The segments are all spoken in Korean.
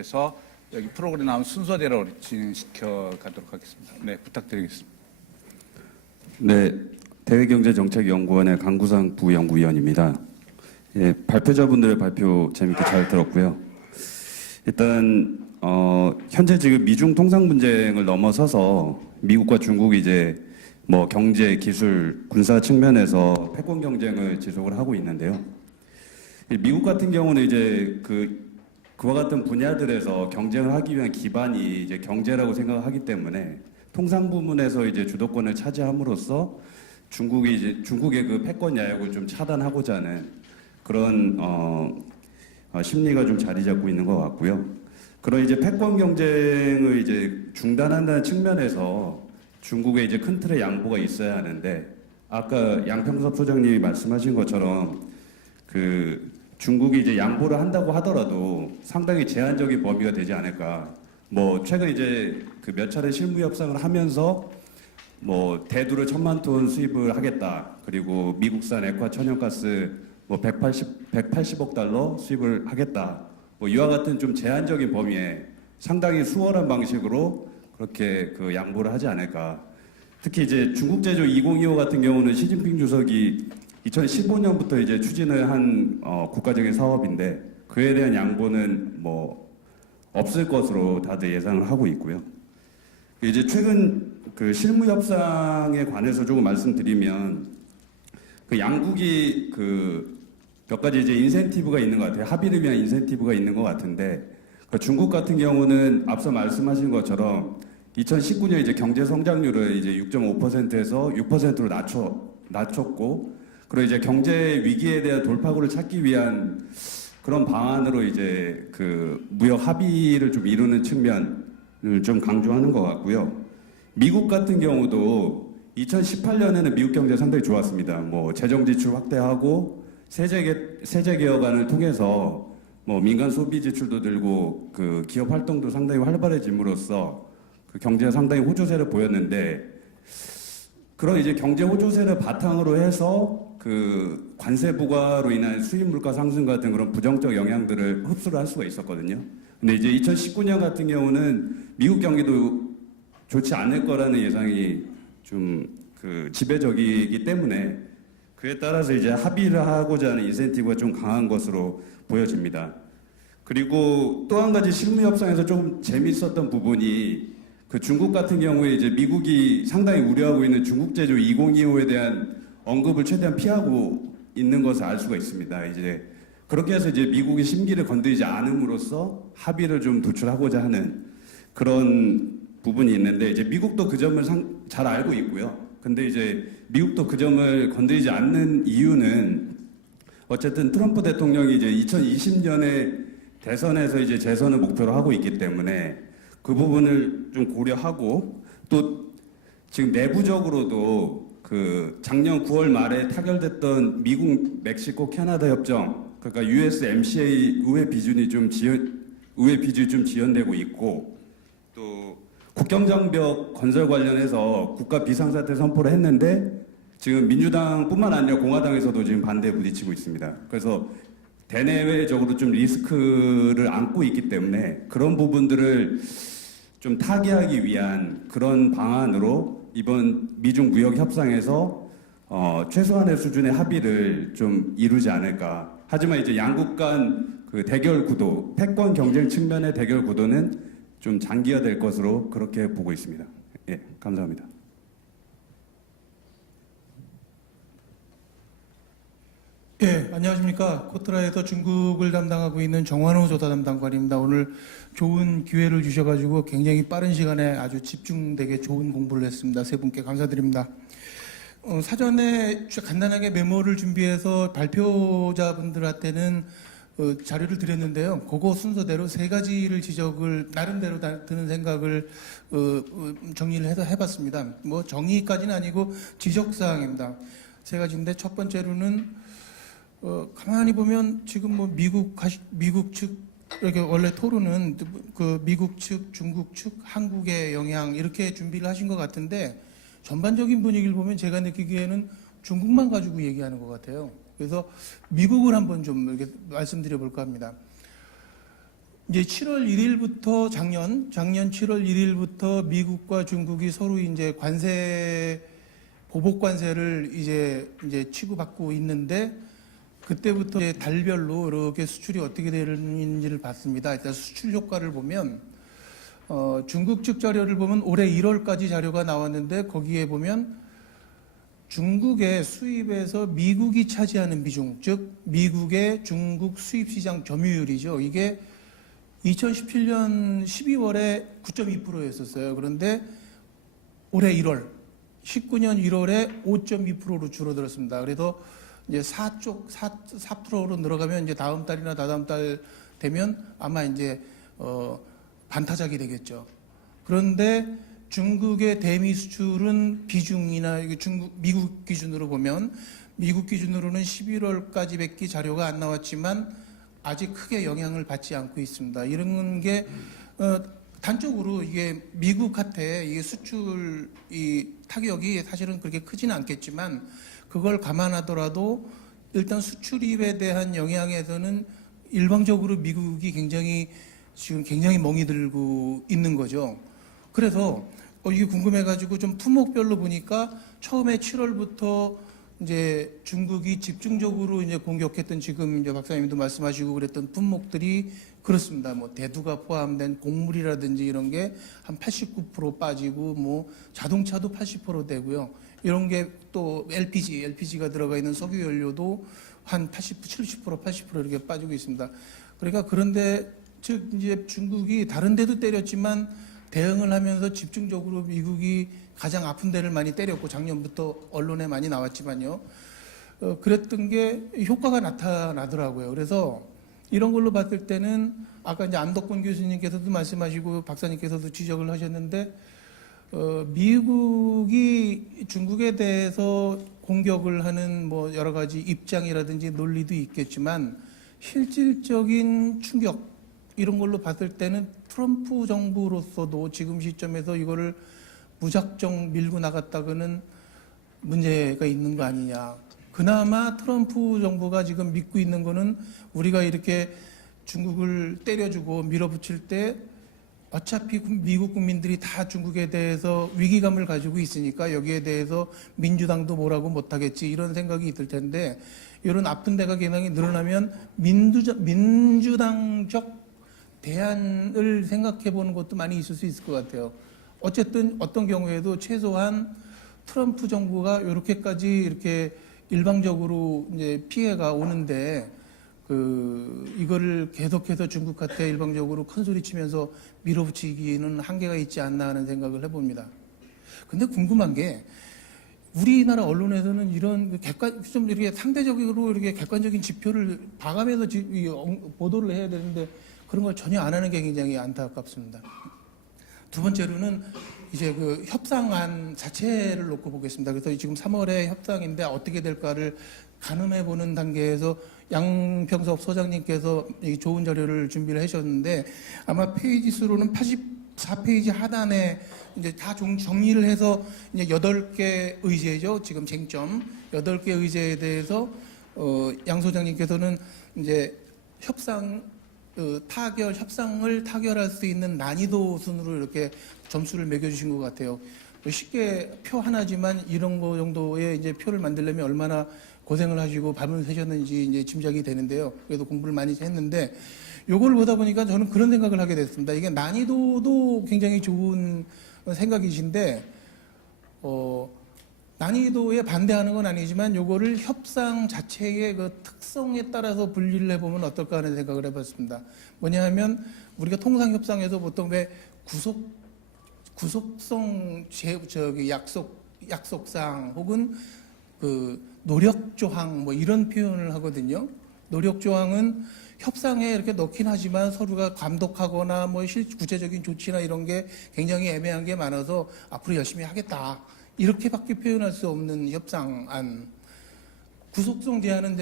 해서 여기 프로그램 나온 순서대로 진행시켜 가도록 하겠습니다. 네, 부탁드리겠습니다. 네, 대외경제정책연구원의 강구상 부연구위원입니다. 예, 발표자분들의 발표 재밌게 잘 들었고요. 일단 현재 지금 미중 통상 분쟁을 넘어서서 미국과 중국이 이제 뭐 경제, 기술, 군사 측면에서 패권 경쟁을 지속을 하고 있는데요. 미국 같은 경우는 이제 그와 같은 분야들에서 경쟁을 하기 위한 기반이 이제 경제라고 생각하기 때문에 통상 부문에서 이제 주도권을 차지함으로써 중국의 그 패권 야욕을 좀 차단하고자 하는 그런 심리가 좀 자리 잡고 있는 것 같고요. 그런 이제 패권 경쟁을 이제 중단한다는 측면에서 중국의 이제 큰 틀의 양보가 있어야 하는데, 아까 양평섭 소장님이 말씀하신 것처럼 중국이 이제 양보를 한다고 하더라도 상당히 제한적인 범위가 되지 않을까. 뭐 최근 이제 몇 차례 실무 협상을 하면서 뭐 대두를 1,000만 톤 수입을 하겠다. 그리고 미국산 액화 천연가스 뭐 180억 달러 수입을 하겠다. 뭐 이와 같은 좀 제한적인 범위에 상당히 수월한 방식으로 그렇게 양보를 하지 않을까. 특히 이제 중국 제조 2025 같은 경우는 시진핑 주석이 2015년부터 이제 추진을 한 국가적인 사업인데, 그에 대한 양보는 뭐 없을 것으로 다들 예상을 하고 있고요. 이제 최근 실무 협상에 관해서 조금 말씀드리면, 양국이 몇 가지 이제 인센티브가 있는 것 같아요. 합의를 위한 인센티브가 있는 것 같은데, 중국 같은 경우는 앞서 말씀하신 것처럼 2019년 이제 경제 성장률을 이제 6.5%에서 6%로 낮췄고, 그리고 이제 경제 위기에 대한 돌파구를 찾기 위한 그런 방안으로 이제 무역 합의를 좀 이루는 측면을 좀 강조하는 것 같고요. 미국 같은 경우도 2018년에는 미국 경제 상당히 좋았습니다. 뭐 재정 지출 확대하고 세제 개혁안을 통해서 뭐 민간 소비 지출도 늘고 기업 활동도 상당히 활발해짐으로써 경제가 상당히 호조세를 보였는데, 그런 이제 경제 호조세를 바탕으로 해서 관세 부과로 인한 수입 물가 상승 같은 그런 부정적 영향들을 흡수를 할 수가 있었거든요. 근데 이제 2019년 같은 경우는 미국 경기도 좋지 않을 거라는 예상이 좀 지배적이기 때문에, 그에 따라서 이제 합의를 하고자 하는 인센티브가 좀 강한 것으로 보여집니다. 그리고 또 한 가지 실무 협상에서 좀 재밌었던 부분이, 중국 같은 경우에 이제 미국이 상당히 우려하고 있는 중국 제조 2025에 대한 언급을 최대한 피하고 있는 것을 알 수가 있습니다. 이제 그렇게 해서 이제 미국의 심기를 건드리지 않음으로써 합의를 좀 도출하고자 하는 그런 부분이 있는데, 이제 미국도 그 점을 잘 알고 있고요. 근데 이제 미국도 그 점을 건드리지 않는 이유는, 어쨌든 트럼프 대통령이 이제 2020년에 대선에서 이제 재선을 목표로 하고 있기 때문에 그 부분을 좀 고려하고, 또 지금 내부적으로도 작년 9월 말에 타결됐던 미국, 멕시코, 캐나다 협정, 그러니까 USMCA 의회 비준이 좀 지연되고 있고, 또 국경장벽 건설 관련해서 국가 비상사태 선포를 했는데 지금 민주당뿐만 아니라 공화당에서도 지금 반대에 부딪히고 있습니다. 그래서 대내외적으로 좀 리스크를 안고 있기 때문에 그런 부분들을 좀 타개하기 위한 그런 방안으로 이번 미중 무역 협상에서 최소한의 수준의 합의를 좀 이루지 않을까. 하지만 이제 양국 간 대결 구도, 패권 경쟁 측면의 대결 구도는 좀 장기화될 것으로 그렇게 보고 있습니다. 예, 감사합니다. 예, 안녕하십니까. 코트라에서 중국을 담당하고 있는 정환호 조사 담당관입니다. 오늘 좋은 기회를 주셔가지고 굉장히 빠른 시간에 아주 집중되게 좋은 공부를 했습니다. 세 분께 감사드립니다. 사전에 간단하게 메모를 준비해서 발표자분들한테는 자료를 드렸는데요. 그거 순서대로 세 가지를 지적을 나름대로 드는 생각을 정리를 해서 해봤습니다. 뭐 정의까지는 아니고 지적사항입니다. 세 가지인데, 첫 번째로는 가만히 보면 지금 뭐 미국 측 이렇게 원래 토론은 미국 측, 중국 측, 한국의 영향 이렇게 준비를 하신 것 같은데, 전반적인 분위기를 보면 제가 느끼기에는 중국만 가지고 얘기하는 것 같아요. 그래서 미국을 한번 좀 이렇게 말씀드려 볼까 합니다. 이제 7월 1일부터 작년 7월 1일부터 미국과 중국이 서로 이제 보복 관세를 이제 치고받고 있는데 그때부터 이제 달별로 이렇게 수출이 어떻게 되는지를 봤습니다. 일단 수출 효과를 보면 중국 측 자료를 보면 올해 1월까지 자료가 나왔는데 거기에 보면 중국의 수입에서 미국이 차지하는 비중, 즉 미국의 중국 수입 시장 점유율이죠. 이게 2017년 12월에 9.2%였었어요. 그런데 올해 1월, 19년 1월에 5.2%로 줄어들었습니다. 그래서 이제 4%로 늘어가면 이제 다음 달이나 다다음 달 되면 아마 이제 반타작이 되겠죠. 그런데 중국의 대미 수출은 비중이나 미국 기준으로 보면 미국 기준으로는 11월까지밖에 자료가 안 나왔지만 아직 크게 영향을 받지 않고 있습니다. 이런 게 단적으로 이게 미국한테 이게 수출 이 타격이 사실은 그렇게 크지는 않겠지만 그걸 감안하더라도 일단 수출입에 대한 영향에서는 일방적으로 미국이 지금 굉장히 멍이 들고 있는 거죠. 그래서 이게 궁금해가지고 좀 품목별로 보니까 처음에 7월부터 이제 중국이 집중적으로 이제 공격했던 지금 이제 박사님도 말씀하시고 그랬던 품목들이 그렇습니다. 뭐 대두가 포함된 곡물이라든지 이런 게 한 89% 빠지고 뭐 자동차도 80% 되고요. 이런 게 또 LPG가 들어가 있는 석유 연료도 한 70%, 80% 이렇게 빠지고 있습니다. 그러니까 그런데 즉 이제 중국이 다른 데도 때렸지만 대응을 하면서 집중적으로 미국이 가장 아픈 데를 많이 때렸고 작년부터 언론에 많이 나왔지만요. 그랬던 게 효과가 나타나더라고요. 그래서 이런 걸로 봤을 때는 아까 이제 안덕권 교수님께서도 말씀하시고 박사님께서도 지적을 하셨는데 미국이 중국에 대해서 공격을 하는 뭐 여러 가지 입장이라든지 논리도 있겠지만 실질적인 충격 이런 걸로 봤을 때는 트럼프 정부로서도 지금 시점에서 이거를 무작정 밀고 나갔다고는 문제가 있는 거 아니냐. 그나마 트럼프 정부가 지금 믿고 있는 거는 우리가 이렇게 중국을 때려주고 밀어붙일 때 어차피 미국 국민들이 다 중국에 대해서 위기감을 가지고 있으니까 여기에 대해서 민주당도 뭐라고 못하겠지 이런 생각이 있을 텐데 이런 아픈 데가 굉장히 늘어나면 민주당적 대안을 생각해 보는 것도 많이 있을 수 있을 것 같아요. 어쨌든 어떤 경우에도 최소한 트럼프 정부가 이렇게까지 이렇게 일방적으로 이제 피해가 오는데 이거를 계속해서 중국한테 일방적으로 큰 소리 치면서 밀어붙이기는 한계가 있지 않나 하는 생각을 해봅니다. 근데 궁금한 게 우리나라 언론에서는 이런 좀 이렇게 상대적으로 이렇게 객관적인 지표를 봐가면서 보도를 해야 되는데 그런 걸 전혀 안 하는 게 굉장히 안타깝습니다. 두 번째로는 이제 그 협상안 자체를 놓고 보겠습니다. 그래서 지금 3월에 협상인데 어떻게 될까를 가늠해 보는 단계에서 양평섭 소장님께서 좋은 자료를 준비를 하셨는데 아마 페이지 수로는 84페이지 하단에 이제 다 정리를 해서 이제 8개 의제죠. 지금 쟁점 8개 의제에 대해서 양 소장님께서는 이제 협상을 타결할 수 있는 난이도 순으로 이렇게 점수를 매겨주신 것 같아요. 쉽게 표 하나지만 이런 거 정도의 이제 표를 만들려면 얼마나 고생을 하시고 밤을 새셨는지 이제 짐작이 되는데요. 그래도 공부를 많이 했는데 요걸 보다 보니까 저는 그런 생각을 하게 됐습니다. 이게 난이도도 굉장히 좋은 생각이신데 난이도에 반대하는 건 아니지만 요거를 협상 자체의 그 특성에 따라서 분리를 해보면 어떨까 하는 생각을 해봤습니다. 뭐냐 하면 우리가 통상협상에서 보통 왜 구속성 약속상 혹은 그 노력조항 뭐 이런 표현을 하거든요. 노력조항은 협상에 이렇게 넣긴 하지만 서로가 감독하거나 뭐 구체적인 조치나 이런 게 굉장히 애매한 게 많아서 앞으로 열심히 하겠다. 이렇게밖에 표현할 수 없는 협상안. 구속성 제한은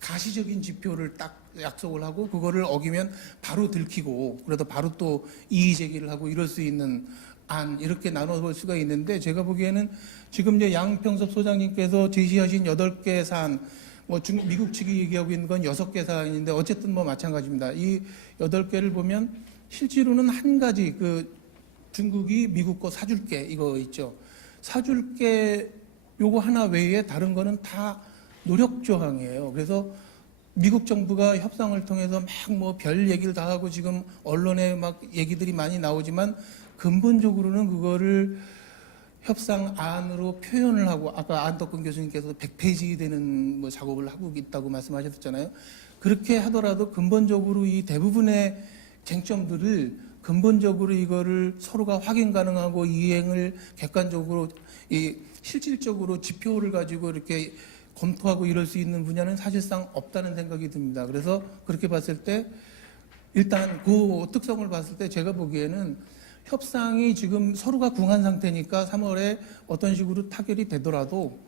가시적인 지표를 딱 약속을 하고 그거를 어기면 바로 들키고 그래도 바로 또 이의 제기를 하고 이럴 수 있는 안 이렇게 나눠볼 수가 있는데 제가 보기에는 지금 이제 양평섭 소장님께서 제시하신 8개 사안 뭐 미국 측이 얘기하고 있는 건 6개 사안인데 어쨌든 뭐 마찬가지입니다. 이 8개를 보면 실제로는 한 가지 그 중국이 미국 거 사줄게 이거 있죠. 사줄게 요거 하나 외에 다른 거는 다 노력 조항이에요. 그래서 미국 정부가 협상을 통해서 막 뭐 별 얘기를 다 하고 지금 언론에 막 얘기들이 많이 나오지만 근본적으로는 그거를 협상안으로 표현을 하고 아까 안덕근 교수님께서 100페이지 되는 뭐 작업을 하고 있다고 말씀하셨잖아요. 그렇게 하더라도 근본적으로 이 대부분의 쟁점들을 근본적으로 이거를 서로가 확인 가능하고 이행을 객관적으로 이 실질적으로 지표를 가지고 이렇게 검토하고 이럴 수 있는 분야는 사실상 없다는 생각이 듭니다. 그래서 그렇게 봤을 때 일단 그 특성을 봤을 때 제가 보기에는 협상이 지금 서로가 궁한 상태니까 3월에 어떤 식으로 타결이 되더라도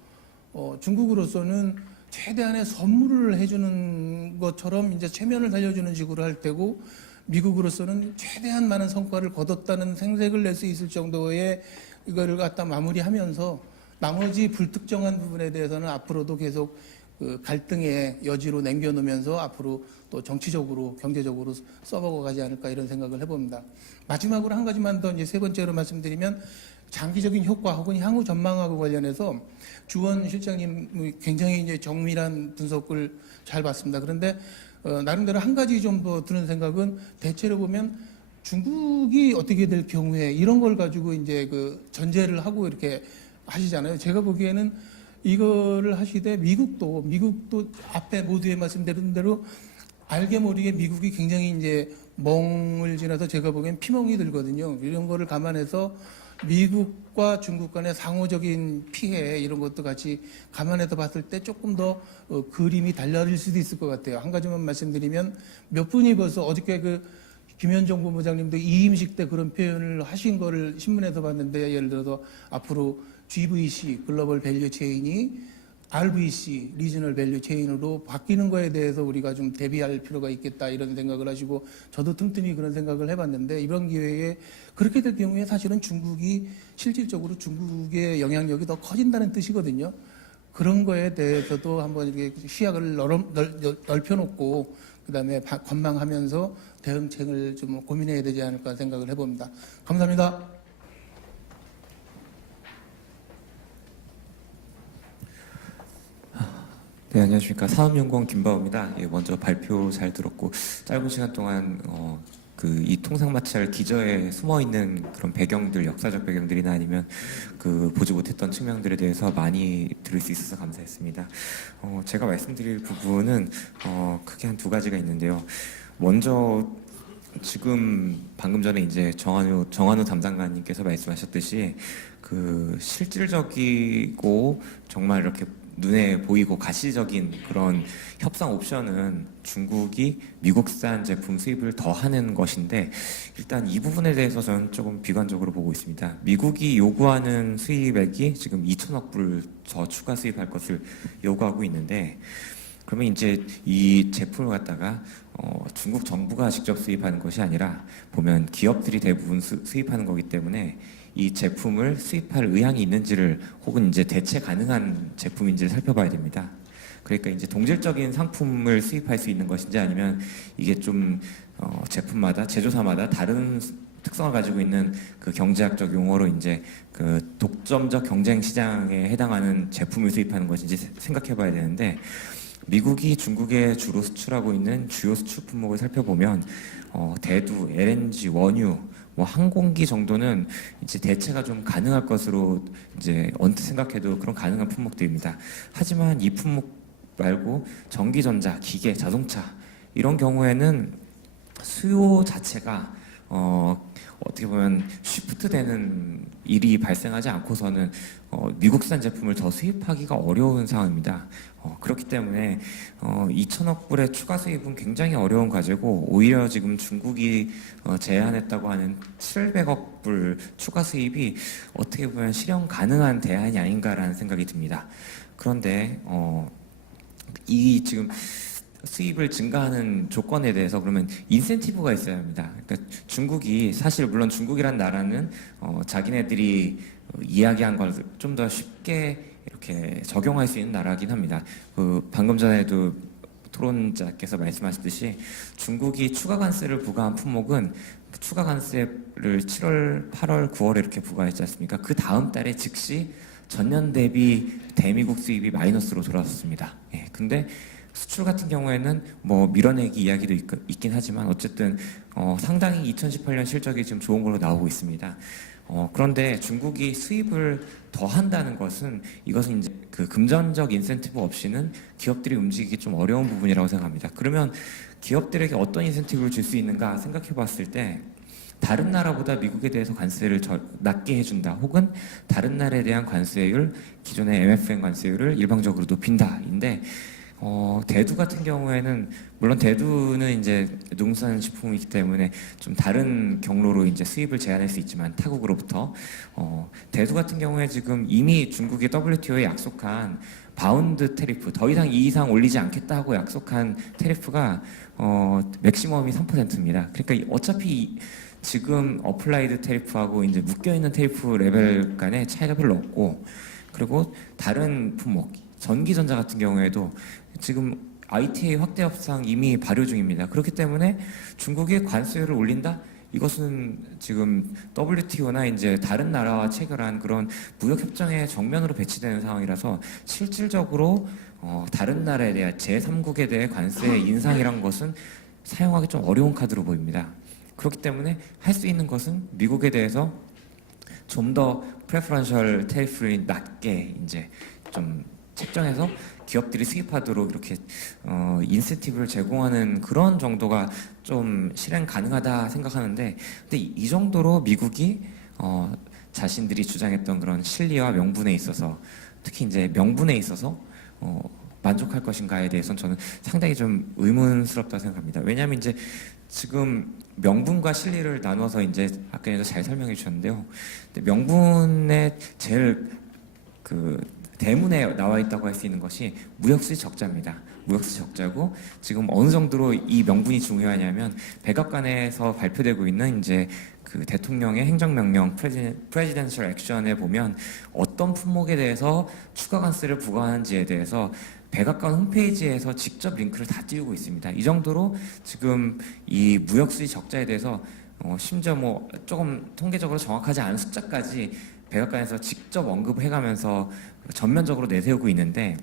중국으로서는 최대한의 선물을 해주는 것처럼 이제 체면을 살려주는 식으로 할 테고 미국으로서는 최대한 많은 성과를 거뒀다는 생색을 낼 수 있을 정도의 이거를 갖다 마무리하면서 나머지 불특정한 부분에 대해서는 앞으로도 계속 그 갈등의 여지로 남겨놓으면서 앞으로 또 정치적으로 경제적으로 써먹어 가지 않을까 이런 생각을 해봅니다. 마지막으로 한 가지만 더 이제 세 번째로 말씀드리면 장기적인 효과 혹은 향후 전망하고 관련해서 주원 실장님 굉장히 이제 정밀한 분석을 잘 봤습니다. 그런데 나름대로 한 가지 좀 더 드는 생각은 대체로 보면 중국이 어떻게 될 경우에 이런 걸 가지고 이제 그 전제를 하고 이렇게 하시잖아요. 제가 보기에는 이거를 하시되 미국도 앞에 모두에 말씀드린 대로 알게 모르게 미국이 굉장히 이제 멍을 지나서 제가 보기엔 피멍이 들거든요. 이런 거를 감안해서 미국과 중국 간의 상호적인 피해 이런 것도 같이 감안해서 봤을 때 조금 더 그림이 달라질 수도 있을 것 같아요. 한 가지만 말씀드리면 몇 분이 벌써 어저께 그 김현정 본부장님도 이임식 때 그런 표현을 하신 거를 신문에서 봤는데 예를 들어서 앞으로 GVC 글로벌 밸류 체인이 RVC 리저널 밸류 체인으로 바뀌는 거에 대해서 우리가 좀 대비할 필요가 있겠다 이런 생각을 하시고 저도 틈틈이 그런 생각을 해봤는데 이번 기회에 그렇게 될 경우에 사실은 중국이 실질적으로 중국의 영향력이 더 커진다는 뜻이거든요. 그런 거에 대해서도 한번 이렇게 시야를 넓혀놓고 그다음에 관망하면서 대응책을 좀 고민해야 되지 않을까 생각을 해봅니다. 감사합니다. 네, 안녕하십니까. 사업연구원 김바우입니다. 예, 먼저 발표 잘 들었고, 짧은 시간 동안, 이 통상마찰 기저에 숨어 있는 그런 배경들, 역사적 배경들이나 아니면 보지 못했던 측면들에 대해서 많이 들을 수 있어서 감사했습니다. 제가 말씀드릴 부분은, 크게 한 2가지가 있는데요. 먼저, 지금 방금 전에 이제 정한우 담당관님께서 말씀하셨듯이 실질적이고 정말 이렇게 눈에 보이고 가시적인 그런 협상 옵션은 중국이 미국산 제품 수입을 더 하는 것인데 일단 이 부분에 대해서 저는 조금 비관적으로 보고 있습니다. 미국이 요구하는 수입액이 지금 2천억 불 더 추가 수입할 것을 요구하고 있는데 그러면 이제 이 제품을 갖다가 중국 정부가 직접 수입하는 것이 아니라 보면 기업들이 대부분 수입하는 거기 때문에 이 제품을 수입할 의향이 있는지를 혹은 이제 대체 가능한 제품인지를 살펴봐야 됩니다. 그러니까 이제 동질적인 상품을 수입할 수 있는 것인지 아니면 이게 좀 제품마다 제조사마다 다른 특성을 가지고 있는 그 경제학적 용어로 이제 독점적 경쟁 시장에 해당하는 제품을 수입하는 것인지 생각해봐야 되는데 미국이 중국에 주로 수출하고 있는 주요 수출 품목을 살펴보면 대두, LNG, 원유, 뭐 항공기 정도는 이제 대체가 좀 가능할 것으로 이제 언뜻 생각해도 그런 가능한 품목들입니다. 하지만 이 품목 말고 전기전자, 기계, 자동차 이런 경우에는 수요 자체가 어떻게 보면 쉬프트되는 일이 발생하지 않고서는 미국산 제품을 더 수입하기가 어려운 상황입니다. 그렇기 때문에 2천억 불의 추가 수입은 굉장히 어려운 과제고 오히려 지금 중국이 제안했다고 하는 700억 불 추가 수입이 어떻게 보면 실현 가능한 대안이 아닌가라는 생각이 듭니다. 그런데 이 지금 수입을 증가하는 조건에 대해서 그러면 인센티브가 있어야 합니다. 그러니까 중국이 사실 물론 중국이란 나라는 자기네들이 이야기한 걸 좀 더 쉽게 이렇게 적용할 수 있는 나라긴 합니다. 그 방금 전에도 토론자께서 말씀하셨듯이 중국이 추가 관세를 부과한 품목은 추가 관세를 7월, 8월, 9월에 이렇게 부과했지 않습니까? 그 다음 달에 즉시 전년 대비 대미국 수입이 마이너스로 돌아섰습니다. 예, 근데 수출 같은 경우에는 뭐 밀어내기 이야기도 있긴 하지만 어쨌든 상당히 2018년 실적이 지금 좋은 걸로 나오고 있습니다. 그런데 중국이 수입을 더 한다는 것은 이것은 이제 그 금전적 인센티브 없이는 기업들이 움직이기 좀 어려운 부분이라고 생각합니다. 그러면 기업들에게 어떤 인센티브를 줄 수 있는가 생각해 봤을 때 다른 나라보다 미국에 대해서 관세를 낮게 해준다 혹은 다른 나라에 대한 관세율 기존의 MFN 관세율을 일방적으로 높인다인데 대두 같은 경우에는 물론 대두는 이제 농수산식품이기 때문에 좀 다른 경로로 이제 수입을 제한할 수 있지만 타국으로부터 대두 같은 경우에 지금 이미 중국이 WTO에 약속한 바운드 테리프 더 이상 이 이상 올리지 않겠다 하고 약속한 테리프가 맥시멈이 3%입니다. 그러니까 어차피 지금 어플라이드 테리프하고 이제 묶여 있는 테리프 레벨 간의 차이가 별로 없고 그리고 다른 품목 전기전자 같은 경우에도 지금 ITA 확대 협상 이미 발효 중입니다. 그렇기 때문에 중국이 관세율을 올린다? 이것은 지금 WTO나 이제 다른 나라와 체결한 그런 무역 협정의 정면으로 배치되는 상황이라서 실질적으로 다른 나라에 대한 제3국에 대해 관세 인상이란 것은 사용하기 좀 어려운 카드로 보입니다. 그렇기 때문에 할 수 있는 것은 미국에 대해서 좀 더 프레퍼런셜 테리프를 낮게 이제 좀 책정해서 기업들이 수입하도록 이렇게 인센티브를 제공하는 그런 정도가 좀 실행 가능하다 생각하는데 근데 이 정도로 미국이 자신들이 주장했던 그런 실리와 명분에 있어서 특히 이제 명분에 있어서 만족할 것인가에 대해서는 저는 상당히 좀 의문스럽다 생각합니다. 왜냐하면 이제 지금 명분과 실리를 나눠서 이제 아까 잘 설명해 주셨는데요. 근데 명분의 제일 그 대문에 나와 있다고 할 수 있는 것이 무역수지 적자입니다. 무역수지 적자고 지금 어느 정도로 이 명분이 중요하냐면 백악관에서 발표되고 있는 이제 그 대통령의 행정명령 프레지던셜 액션에 보면 어떤 품목에 대해서 추가 관세를 부과하는지에 대해서 백악관 홈페이지에서 직접 링크를 다 띄우고 있습니다. 이 정도로 지금 이 무역수지 적자에 대해서 심지어 뭐 조금 통계적으로 정확하지 않은 숫자까지 백악관에서 직접 언급해가면서 전면적으로 내세우고 있는데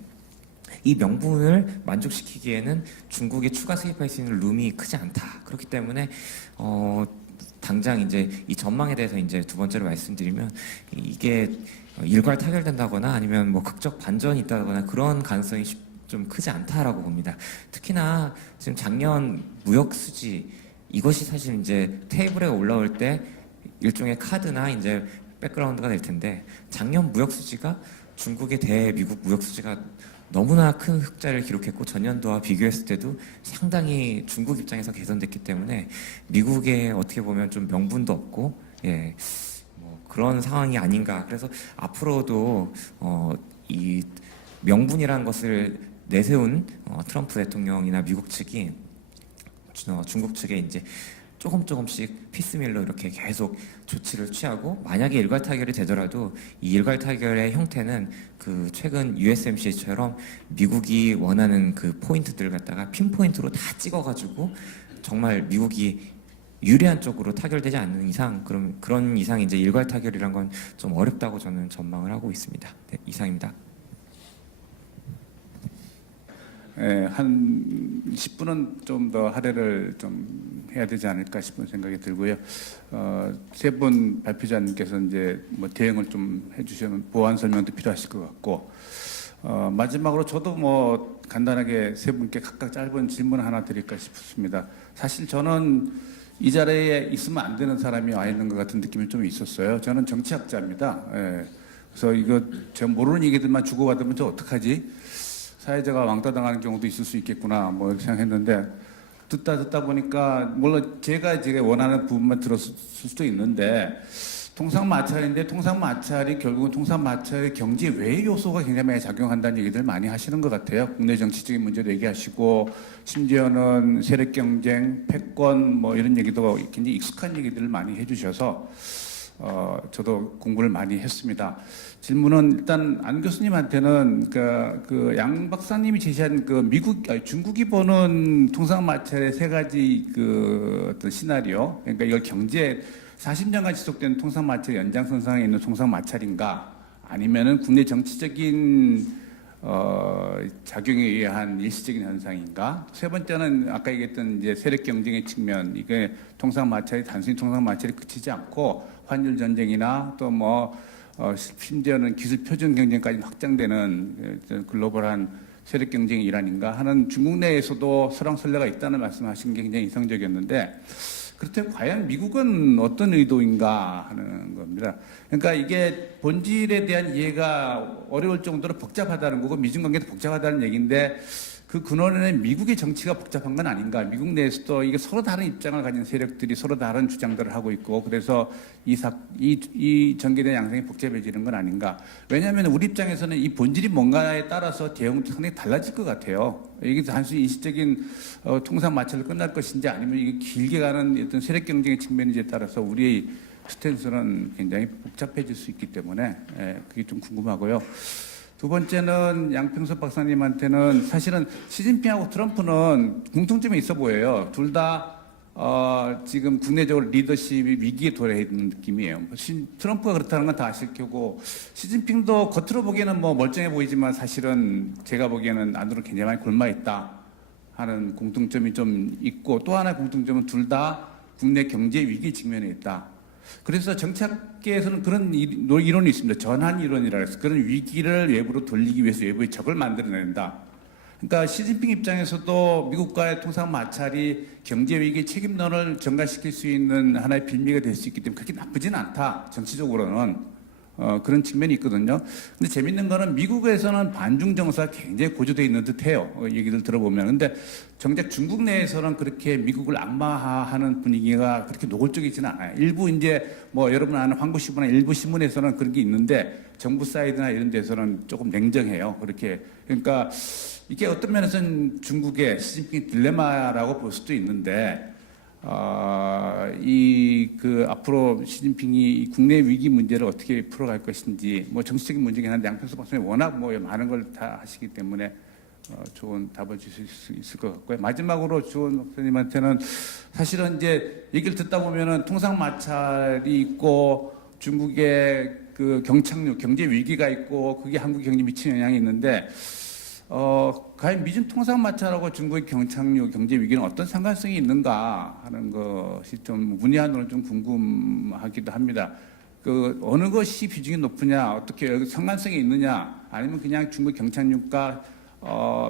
이 명분을 만족시키기에는 중국이 추가 수입할 수 있는 룸이 크지 않다. 그렇기 때문에 당장 이제 이 전망에 대해서 이제 두 번째로 말씀드리면 이게 일괄 타결된다거나 아니면 뭐 극적 반전이 있다거나 그런 가능성이 좀 크지 않다라고 봅니다. 특히나 지금 작년 무역 수지 이것이 사실 이제 테이블에 올라올 때 일종의 카드나 이제 백그라운드가 될 텐데 작년 무역 수지가 중국의 대미국 무역 수지가 너무나 큰 흑자를 기록했고 전년도와 비교했을 때도 상당히 중국 입장에서 개선됐기 때문에 미국에 어떻게 보면 좀 명분도 없고 예, 뭐 그런 상황이 아닌가. 그래서 앞으로도 이 명분이라는 것을 내세운 트럼프 대통령이나 미국 측이 중국 측에 이제 조금씩 피스밀로 이렇게 계속 조치를 취하고 만약에 일괄 타결이 되더라도 이 일괄 타결의 형태는 그 최근 USMCA처럼 미국이 원하는 그 포인트들을 갖다가 핀포인트로 다 찍어가지고 정말 미국이 유리한 쪽으로 타결되지 않는 이상 그런 이상 이제 일괄 타결이란 건 좀 어렵다고 저는 전망을 하고 있습니다. 네, 이상입니다. 예, 한 10분은 좀 더 할애를 좀 해야 되지 않을까 싶은 생각이 들고요. 세 분 발표자님께서 이제 뭐 대응을 좀 해주시는 보완 설명도 필요하실 것 같고, 마지막으로 저도 뭐 간단하게 세 분께 각각 짧은 질문 하나 드릴까 싶습니다. 사실 저는 이 자리에 있으면 안 되는 사람이 와 있는 것 같은 느낌이 좀 있었어요. 저는 정치학자입니다. 예. 그래서 이거 제가 모르는 얘기들만 주고받으면 저 어떡하지? 사회자가 왕따 당하는 경우도 있을 수 있겠구나 뭐 이렇게 생각했는데 듣다 보니까 물론 제가 원하는 부분만 들었을 수도 있는데 통상마찰인데 통상마찰이 결국은 통상마찰의 경제 외의 요소가 굉장히 많이 작용한다는 얘기들 많이 하시는 것 같아요. 국내 정치적인 문제도 얘기하시고 심지어는 세력 경쟁, 패권 뭐 이런 얘기도 굉장히 익숙한 얘기들을 많이 해주셔서 저도 공부를 많이 했습니다. 질문은 일단 안 교수님한테는 양 박사님이 제시한 중국이 보는 통상 마찰의 세 가지 어떤 시나리오, 그러니까 이걸 경제 40년간 지속된 통상 마찰 연장선상에 있는 통상 마찰인가, 아니면은 국내 정치적인 작용에 의한 일시적인 현상인가? 세 번째는 아까 얘기했던 이제 세력 경쟁의 측면, 이게 통상 마찰이 단순히 통상 마찰이 그치지 않고 환율 전쟁이나 또 심지어는 기술 표준 경쟁까지 확장되는 글로벌한 세력 경쟁의 일환인가 하는 중국 내에서도 설왕설래가 있다는 말씀하신 게 굉장히 인상적이었는데, 그렇다면 과연 미국은 어떤 의도인가 하는 겁니다. 그러니까 이게 본질에 대한 이해가 어려울 정도로 복잡하다는 거고, 미중 관계도 복잡하다는 얘기인데, 그 근원에는 미국의 정치가 복잡한 건 아닌가. 미국 내에서도 이게 서로 다른 입장을 가진 세력들이 서로 다른 주장들을 하고 있고, 그래서 이 전개된 양상이 복잡해지는 건 아닌가. 왜냐하면 우리 입장에서는 이 본질이 뭔가에 따라서 대응도 상당히 달라질 것 같아요. 이게 단순히 일시적인 통상 마찰로 끝날 것인지, 아니면 이게 길게 가는 어떤 세력 경쟁의 측면인지에 따라서 우리의 스탠스는 굉장히 복잡해질 수 있기 때문에 그게 좀 궁금하고요. 두 번째는 양평섭 박사님한테는 사실은 시진핑하고 트럼프는 공통점이 있어 보여요. 둘 다 지금 국내적으로 리더십이 위기에 도래해 있는 느낌이에요. 트럼프가 그렇다는 건 다 아실 거고, 시진핑도 겉으로 보기에는 멀쩡해 보이지만 사실은 제가 보기에는 안으로 굉장히 많이 곪아 있다 하는 공통점이 좀 있고, 또 하나의 공통점은 둘 다 국내 경제 위기 직면에 있다. 그래서 정치학계에서는 그런 이론이 있습니다. 전환 이론이라 해서 그런 위기를 외부로 돌리기 위해서 외부의 적을 만들어낸다. 그러니까 시진핑 입장에서도 미국과의 통상 마찰이 경제 위기 책임론을 전가시킬 수 있는 하나의 빌미가 될 수 있기 때문에 그렇게 나쁘진 않다. 정치적으로는. 그런 측면이 있거든요. 근데 재밌는 거는 미국에서는 반중 정서가 굉장히 고조되어 있는 듯해요. 얘기를 들어보면. 근데 정작 중국 내에서는 그렇게 미국을 악마화하는 분위기가 그렇게 노골적이지는 않아요. 일부 이제 여러분 아는 환구신문이나 일부 신문에서는 그런 게 있는데, 정부 사이드나 이런 데서는 조금 냉정해요. 그렇게. 그러니까 이게 어떤 면에서는 중국의 시진핑 딜레마라고 볼 수도 있는데, 앞으로 시진핑이 국내 위기 문제를 어떻게 풀어갈 것인지, 정치적인 문제긴 한데, 양평섭 박사님 워낙 많은 걸 다 하시기 때문에 좋은 답을 주실 수 있을 것 같고요. 마지막으로 주원 박사님한테는 사실은 이제 얘기를 듣다 보면은 통상 마찰이 있고, 중국의 경착륙, 경제 위기가 있고, 그게 한국 경제에 미치는 영향이 있는데, 과연 미중 통상 마찰하고 중국의 경착륙, 경제 위기는 어떤 상관성이 있는가 하는 것이 좀 문의한으로 좀 궁금하기도 합니다. 어느 것이 비중이 높으냐, 어떻게 상관성이 있느냐, 아니면 그냥 중국 경착륙과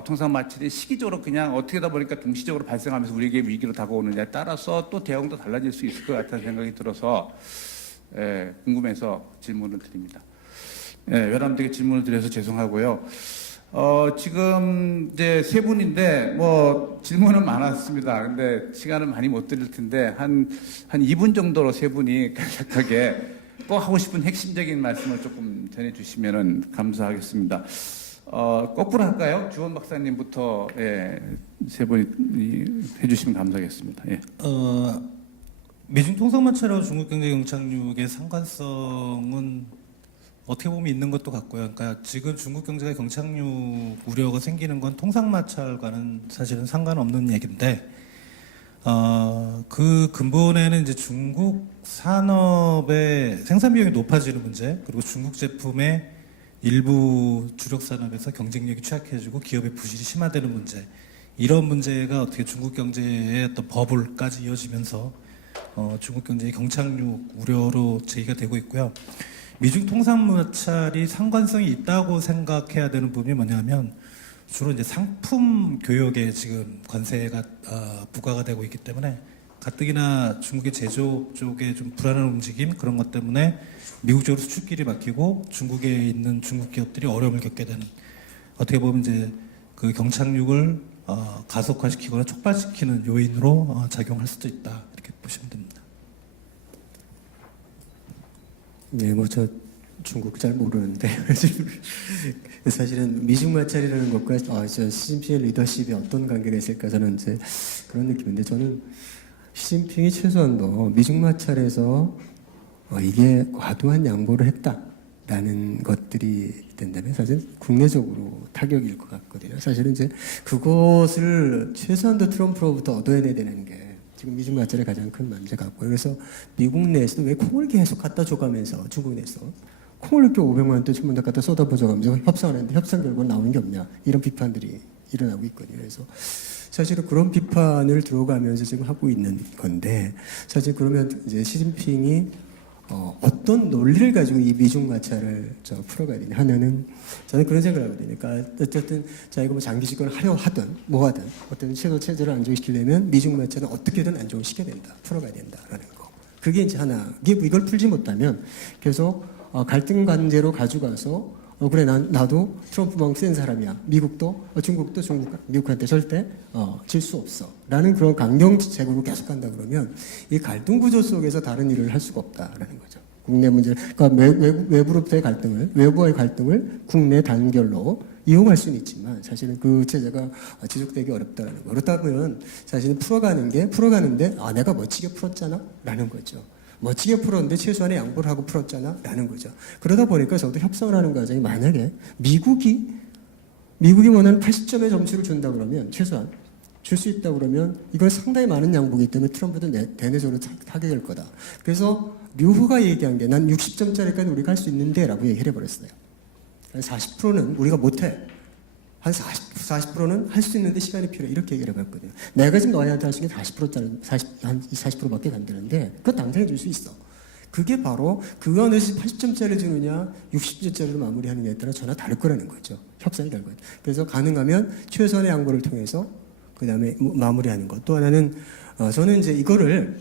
통상 마찰이 시기적으로 그냥 어떻게 하다 보니까 동시적으로 발생하면서 우리에게 위기로 다가오느냐에 따라서 또 대응도 달라질 수 있을 것 같다는 생각이 들어서 궁금해서 질문을 드립니다. 외람되게 질문을 드려서 죄송하고요. 지금 이제 세 분인데 질문은 많았습니다. 근데 시간을 많이 못 드릴 텐데 한 2분 정도로 세 분이 간략하게 꼭 하고 싶은 핵심적인 말씀을 조금 전해주시면 감사하겠습니다. 거꾸로 할까요? 주원 박사님부터 세 분이 해주시면 감사하겠습니다. 미중 통상 마찰하고 중국 경제 경착륙의 상관성은 어떻게 보면 있는 것도 같고요. 그러니까 지금 중국 경제가 경착륙 우려가 생기는 건 통상 마찰과는 사실은 상관없는 얘기인데, 그 근본에는 이제 중국 산업의 생산 비용이 높아지는 문제, 그리고 중국 제품의 일부 주력 산업에서 경쟁력이 취약해지고 기업의 부실이 심화되는 문제, 이런 문제가 어떻게 중국 경제의 어떤 버블까지 이어지면서 중국 경제의 경착륙 우려로 제기가 되고 있고요. 미중 통상 마찰이 상관성이 있다고 생각해야 되는 부분이 뭐냐면, 주로 이제 상품 교역에 지금 관세가 부과가 되고 있기 때문에 가뜩이나 중국의 제조업 쪽에 좀 불안한 움직임, 그런 것 때문에 미국 쪽으로 수출길이 막히고 중국에 있는 중국 기업들이 어려움을 겪게 되는, 어떻게 보면 이제 그 경착륙을 가속화시키거나 촉발시키는 요인으로 작용할 수도 있다, 이렇게 보시면 됩니다. 네, 저 중국 잘 모르는데 사실은 미중 마찰이라는 것과 저 시진핑의 리더십이 어떤 관계가 있을까, 저는 이제 그런 느낌인데, 저는 시진핑이 최소한도 미중 마찰에서 이게 과도한 양보를 했다라는 것들이 된다면 사실 국내적으로 타격일 것 같거든요. 사실은 이제 그것을 최소한도 트럼프로부터 얻어내야 되는 게 지금 미중 마찰의 가장 큰 문제 같고요. 그래서 미국 내에서도 왜 콩을 계속 갖다 줘가면서 중국 내에서 콩을 이렇게 500만 원대, 1000만 원대 갖다 쏟아부어가면서 협상하는데 협상 결과 나오는 게 없냐 이런 비판들이 일어나고 있거든요. 그래서 사실은 그런 비판을 들어가면서 지금 하고 있는 건데 사실 그러면 이제 시진핑이 어떤 논리를 가지고 이 미중 마찰을 풀어가야 되냐 하면은 저는 그런 생각을 하거든요. 그러니까 어쨌든 자기가 뭐 장기 집권을 하려 하든 뭐 하든 어떤 제도 체제를 안정시키려면 미중 마찰은 어떻게든 안정시켜야 된다, 풀어가야 된다라는 거. 그게 이제 하나. 이걸 풀지 못하면 계속 갈등 관계로 가져가서 그래 나도 트럼프만큼 센 사람이야. 미국도 중국도 미국한테 절대 질 수 없어. 라는 그런 강경 제국을 계속한다 그러면 이 갈등 구조 속에서 다른 일을 할 수가 없다라는 거죠. 국내 문제, 그러니까 외부로부터의 갈등을, 외부와의 갈등을 국내 단결로 이용할 수는 있지만 사실은 그 체제가 지속되기 어렵다라는 거. 그렇다 보면 사실은 풀어가는데 내가 멋지게 풀었잖아? 라는 거죠. 멋지게 풀었는데 최소한의 양보를 하고 풀었잖아? 라는 거죠. 그러다 보니까 저도 협상을 하는 과정이 만약에 미국이 원하는 80점의 점수를 준다 그러면 최소한 줄 수 있다 그러면 이건 상당히 많은 양보이기 때문에 트럼프도 대내적으로 타격일 거다. 그래서 류호가 얘기한 게 난 60점짜리까지 우리가 할 수 있는데 라고 얘기를 해버렸어요. 40%는 우리가 못해. 한 40%는 할 수 있는데 시간이 필요해. 이렇게 얘기를 해봤거든요. 내가 지금 너희한테 할 수 있는 게 40%밖에 안 되는데 그거 당장에 줄 수 있어. 그게 바로 그 안에서 80점짜리를 주느냐 60점짜리로 마무리하느냐에 따라 전혀 다를 거라는 거죠. 협상이 다를 거예요. 그래서 가능하면 최선의 양보를 통해서 그 다음에 마무리하는 것. 또 하나는 저는 이제 이거를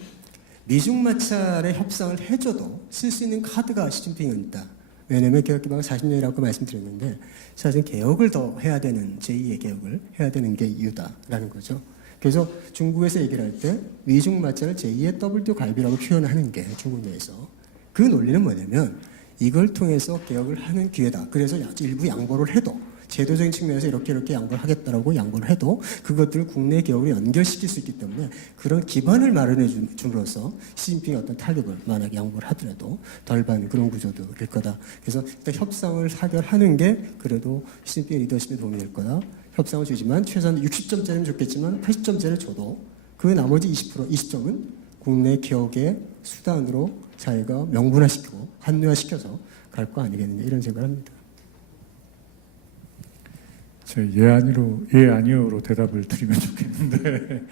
미중 마찰의 협상을 해줘도 쓸 수 있는 카드가 시진핑은 있다. 왜냐하면 개혁기반은 40년이라고 말씀드렸는데 사실 개혁을 더 해야 되는 제2의 개혁을 해야 되는 게 이유다라는 거죠. 그래서 중국에서 얘기를 할 때 미중 마찰을 제2의 WTO 갈비라고 표현하는 게 중국 내에서 그 논리는 뭐냐면 이걸 통해서 개혁을 하는 기회다. 그래서 일부 양보를 해도 제도적인 측면에서 이렇게 양보를 하겠다라고 양보를 해도 그것들을 국내 개혁으로 연결시킬 수 있기 때문에 그런 기반을 마련해 줌으로써 시진핑의 어떤 타격을 만약에 양보를 하더라도 덜 받는 그런 구조도 될 거다. 그래서 일단 협상을 사결하는 게 그래도 시진핑의 리더십에 도움이 될 거다. 협상을 주지만 최소한 60점짜리는 좋겠지만 80점짜리를 줘도 그 나머지 20점은 국내 개혁의 수단으로 자기가 명분화시키고 한류화시켜서 갈 거 아니겠느냐 이런 생각을 합니다. 예 아니요로 대답을 드리면 좋겠는데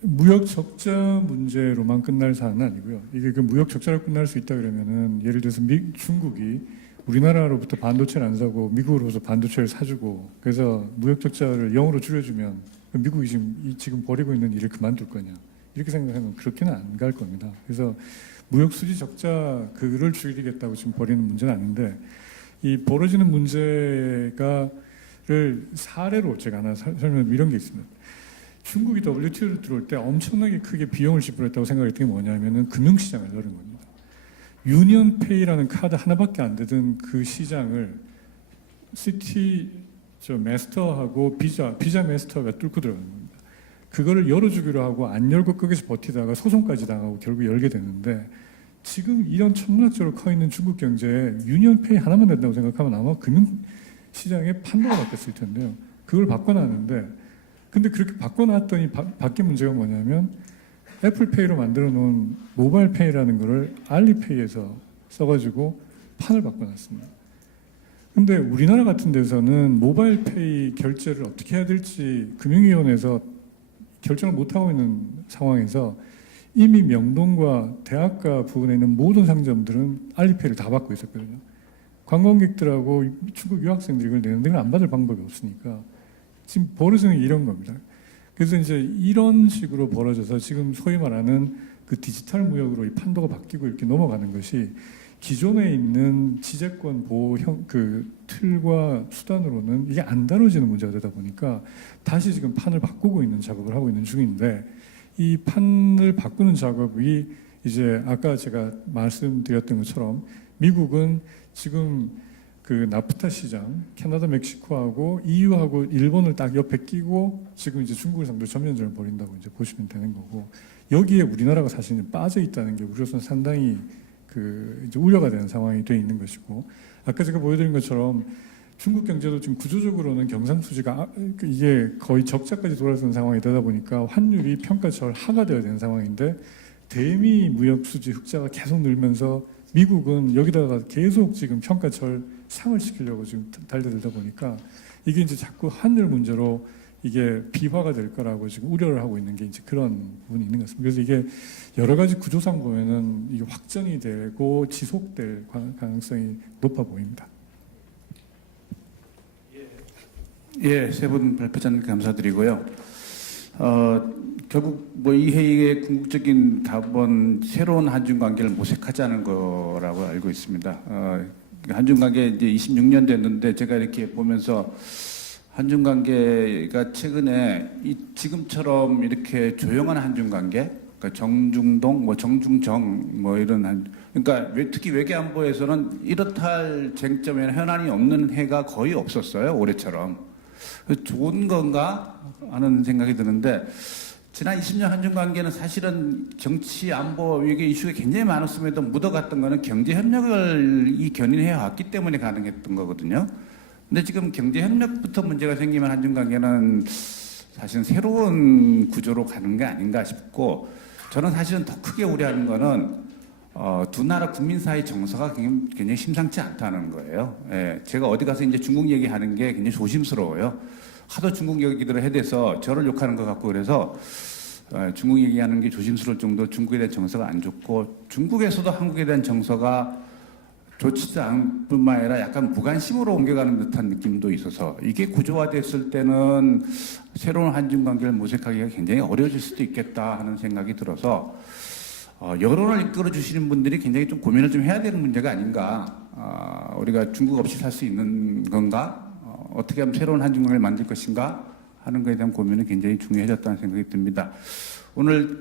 무역 적자 문제로만 끝날 사안은 아니고요. 이게 그 무역 적자로 끝날 수 있다 그러면은 예를 들어서 중국이 우리나라로부터 반도체를 안 사고 미국으로서 반도체를 사주고 그래서 무역 적자를 0으로 줄여주면 미국이 지금 벌이고 있는 일을 그만둘 거냐 이렇게 생각하면 그렇게는 안 갈 겁니다. 그래서 무역 수지 적자 그를 줄이겠다고 지금 벌이는 문제는 아닌데 이 벌어지는 문제를 사례로 제가 하나 설명드리면 이런 게 있습니다. 중국이 WTO로 들어올 때 엄청나게 크게 비용을 지불했다고 생각했던 게 뭐냐면은 금융시장을 열은 겁니다. 유니언페이라는 카드 하나밖에 안 되던 그 시장을 시티 마스터하고 비자 마스터가 뚫고 들어가는 겁니다. 그거를 열어주기로 하고 안 열고 끝까지 버티다가 소송까지 당하고 결국 열게 됐는데 지금 이런 천문학적으로 커 있는 중국 경제에 유니언페이 하나만 된다고 생각하면 아마 금융시장에 판도가 바뀌었을 텐데요. 그걸 바꿔놨는데 근데 그렇게 바꿔놨더니 바뀐 문제가 뭐냐면 애플페이로 만들어 놓은 모바일페이라는 거를 알리페이에서 써가지고 판을 바꿔놨습니다. 근데 우리나라 같은 데서는 모바일페이 결제를 어떻게 해야 될지 금융위원회에서 결정을 못하고 있는 상황에서 이미 명동과 대학가 부근에 있는 모든 상점들은 알리페이를 다 받고 있었거든요. 관광객들하고 중국 유학생들이 이걸 내는데 그걸 안 받을 방법이 없으니까 지금 벌어지는 게 이런 겁니다. 그래서 이제 이런 식으로 벌어져서 지금 소위 말하는 그 디지털 무역으로 이 판도가 바뀌고 이렇게 넘어가는 것이 기존에 있는 지재권 보호 그 틀과 수단으로는 이게 안 다뤄지는 문제가 되다 보니까 다시 지금 판을 바꾸고 있는 작업을 하고 있는 중인데 이 판을 바꾸는 작업이 이제 아까 제가 말씀드렸던 것처럼 미국은 지금 그 나프타 시장, 캐나다, 멕시코하고 EU하고 일본을 딱 옆에 끼고 지금 이제 중국을 상대로 전면전을 벌인다고 이제 보시면 되는 거고 여기에 우리나라가 사실 빠져 있다는 게 우리로서는 상당히 이제 우려가 되는 상황이 돼 있는 것이고, 아까 제가 보여드린 것처럼 중국 경제도 지금 구조적으로는 경상수지가 이게 거의 적자까지 돌아서는 상황이 되다 보니까 환율이 평가절하가 되어야 되는 상황인데, 대미 무역 수지 흑자가 계속 늘면서 미국은 여기다가 계속 지금 평가절 상을 시키려고 지금 달려들다 보니까 이게 이제 자꾸 환율 문제로 이게 비화가 될 거라고 지금 우려를 하고 있는 게 이제 그런 부분이 있는 것 같습니다. 그래서 이게 여러 가지 구조상 보면은 이게 확전이 되고 지속될 가능성이 높아 보입니다. 예, 세 분 발표자님 감사드리고요. 결국 뭐 이 회의의 궁극적인 답은 새로운 한중 관계를 모색하자는 거라고 알고 있습니다. 한중 관계 이제 26년 됐는데 제가 이렇게 보면서 한중 관계가 최근에 지금처럼 이렇게 조용한 한중 관계, 그러니까 정중동, 뭐 정중정, 뭐 이런 그러니까 특히 외교 안보에서는 이렇다 할 쟁점에는 현안이 없는 해가 거의 없었어요, 올해처럼. 좋은 건가 하는 생각이 드는데, 지난 20년 한중 관계는 사실은 정치, 안보, 외교 이슈가 굉장히 많았음에도 묻어갔던 거는 경제 협력을 견인해 왔기 때문에 가능했던 거거든요. 근데 지금 경제 협력부터 문제가 생기면 한중 관계는 사실은 새로운 구조로 가는 게 아닌가 싶고, 저는 사실은 더 크게 우려하는 거는 두 나라 국민 사이 정서가 굉장히 심상치 않다는 거예요. 예, 제가 어디 가서 이제 중국 얘기하는 게 굉장히 조심스러워요. 하도 중국 얘기들을 해대서 저를 욕하는 것 같고, 그래서 중국 얘기하는 게 조심스러울 정도로 중국에 대한 정서가 안 좋고, 중국에서도 한국에 대한 정서가 좋지도 않을 뿐만 아니라 약간 무관심으로 옮겨가는 듯한 느낌도 있어서, 이게 구조화됐을 때는 새로운 한중 관계를 모색하기가 굉장히 어려워질 수도 있겠다 하는 생각이 들어서, 여론을 이끌어 주시는 분들이 굉장히 좀 고민을 좀 해야 되는 문제가 아닌가. 우리가 중국 없이 살 수 있는 건가? 어떻게 하면 새로운 한중 관계를 만들 것인가 하는 것에 대한 고민은 굉장히 중요해졌다는 생각이 듭니다. 오늘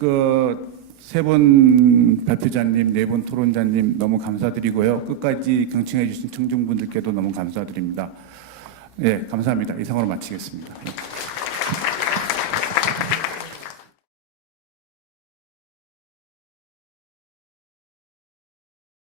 세 분 발표자님, 네 분 토론자님 너무 감사드리고요. 끝까지 경청해 주신 청중분들께도 너무 감사드립니다. 예, 감사합니다. 이상으로 마치겠습니다.